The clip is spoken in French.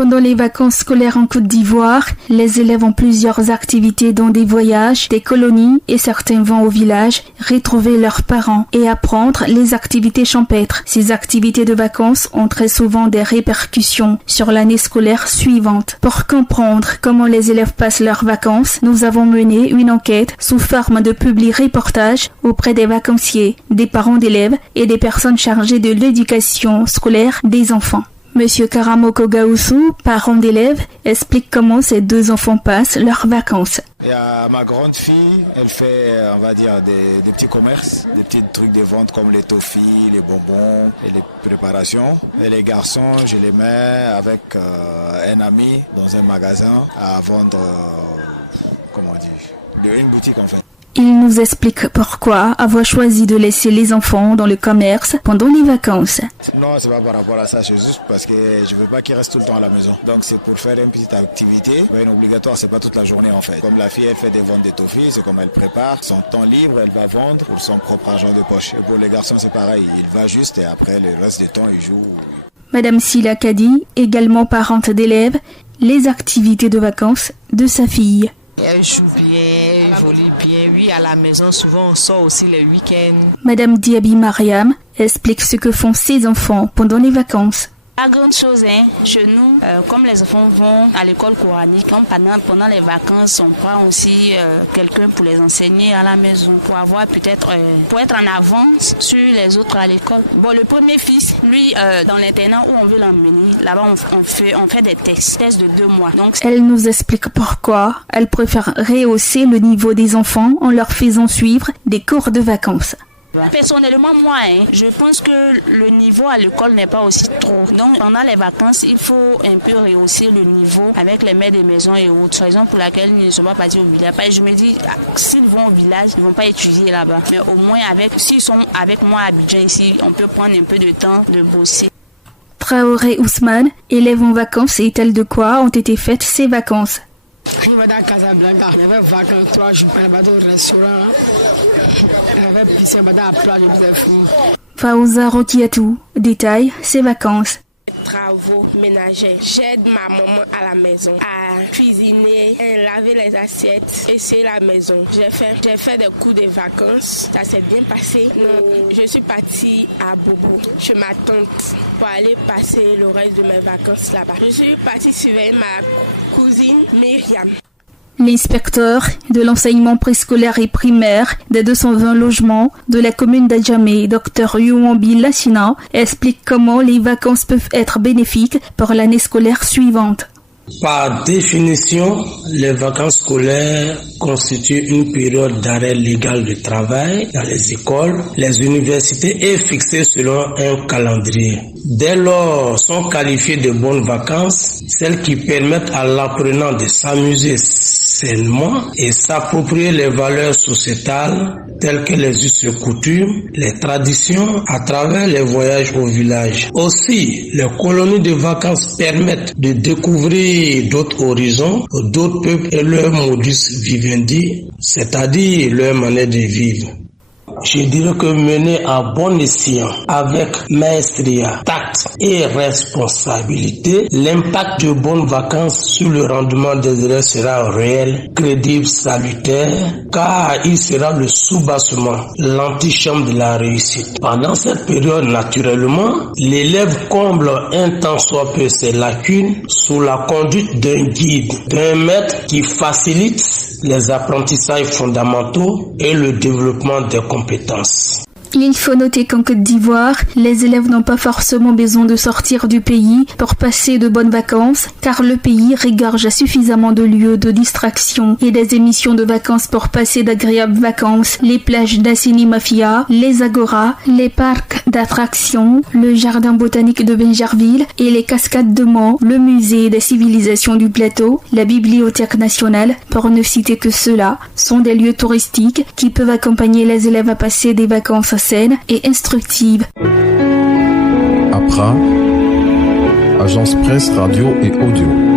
Pendant les vacances scolaires en Côte d'Ivoire, les élèves ont plusieurs activités dont des voyages, des colonies et certains vont au village retrouver leurs parents et apprendre les activités champêtres. Ces activités de vacances ont très souvent des répercussions sur l'année scolaire suivante. Pour comprendre comment les élèves passent leurs vacances, nous avons mené une enquête sous forme de publi-reportage auprès des vacanciers, des parents d'élèves et des personnes chargées de l'éducation scolaire des enfants. Monsieur Karamoko Gaoussou, parent d'élèves, explique comment ces deux enfants passent leurs vacances. Il y a ma grande fille, elle fait, on va dire, des petits commerces, des petits trucs de vente comme les toffees, les bonbons et les préparations. Et les garçons, je les mets avec un ami dans un magasin à vendre, une boutique en fait. Il nous explique pourquoi avoir choisi de laisser les enfants dans le commerce pendant les vacances. Non, c'est pas par rapport à ça, c'est juste parce que je veux pas qu'ils restent tout le temps à la maison. Donc c'est pour faire une petite activité, mais une obligatoire, c'est pas toute la journée en fait. Comme la fille, elle fait des ventes de toffees, c'est comme elle prépare son temps libre, elle va vendre pour son propre argent de poche. Et pour les garçons, c'est pareil, il va juste et après le reste du temps, il joue. Madame Sila Kadi, également parente d'élèves, les activités de vacances de sa fille. Elle joue bien, elle évolue bien. Oui, à la maison, souvent on sort aussi les week-ends. Madame Diaby Mariam explique ce que font ses enfants pendant les vacances. La grande chose, chez nous, comme les enfants vont à l'école coranique, pendant les vacances, on prend aussi quelqu'un pour les enseigner à la maison, pour avoir peut-être, pour être en avance sur les autres à l'école. Bon, le premier fils, lui, dans l'internat où on veut l'emmener, là-bas on fait des tests de 2 mois. Donc, elle nous explique pourquoi elle préfère rehausser le niveau des enfants en leur faisant suivre des cours de vacances. Personnellement, moi, je pense que le niveau à l'école n'est pas aussi trop. Donc, pendant les vacances, il faut un peu rehausser le niveau avec les mères des maisons et autres. Raison pour laquelle ils ne sont pas partis au village. Je me dis, s'ils vont au village, ils ne vont pas étudier là-bas. Mais au moins, s'ils sont avec moi à Abidjan ici, on peut prendre un peu de temps de bosser. Traoré Ousmane, élève en vacances et tel de quoi ont été faites ces vacances. Je vais dans Casablanca, je vais vacances 3 jours, je vais au restaurant, je vais pisser, je vais à la plage, je vais fou. Fauza Rokiatou détaille ses vacances. Travaux ménagers. J'aide ma maman à la maison à cuisiner, à laver les assiettes et c'est la maison. J'ai fait des cours de vacances. Ça s'est bien passé. Je suis partie à Bobo chez ma tante pour aller passer le reste de mes vacances là-bas. Je suis partie surveiller ma cousine Myriam. L'inspecteur de l'enseignement préscolaire et primaire des 220 logements de la commune d'Adjamé, Dr Youambi Lassina, explique comment les vacances peuvent être bénéfiques pour l'année scolaire suivante. Par définition, les vacances scolaires constituent une période d'arrêt légal de travail dans les écoles, les universités et fixée selon un calendrier. Dès lors, sont qualifiées de bonnes vacances, celles qui permettent à l'apprenant de s'amuser sainement et s'approprier les valeurs sociétales telles que les us et coutumes, les traditions à travers les voyages au village. Aussi, les colonies de vacances permettent de découvrir d'autres horizons, d'autres peuples et leur modus vivendi, c'est-à-dire leur manière de vivre. Je dirais que mener à bon escient, avec maestria, tact et responsabilité, l'impact de bonnes vacances sur le rendement des élèves sera réel, crédible, salutaire, car il sera le soubassement, l'antichambre de la réussite. Pendant cette période, naturellement, l'élève comble un tant soit peu ses lacunes sous la conduite d'un guide, d'un maître qui facilite les apprentissages fondamentaux et le développement des compétences. Il faut noter qu'en Côte d'Ivoire, les élèves n'ont pas forcément besoin de sortir du pays pour passer de bonnes vacances, car le pays regorge suffisamment de lieux de distraction et des émissions de vacances pour passer d'agréables vacances, les plages d'Assini Mafia, les agoras, les parcs d'attractions, le jardin botanique de Benjerville et les cascades de Mans, le musée des civilisations du plateau, la bibliothèque nationale, pour ne citer que ceux-là, sont des lieux touristiques qui peuvent accompagner les élèves à passer des vacances saine et instructive. APRA, Agence Presse, Radio et Audio.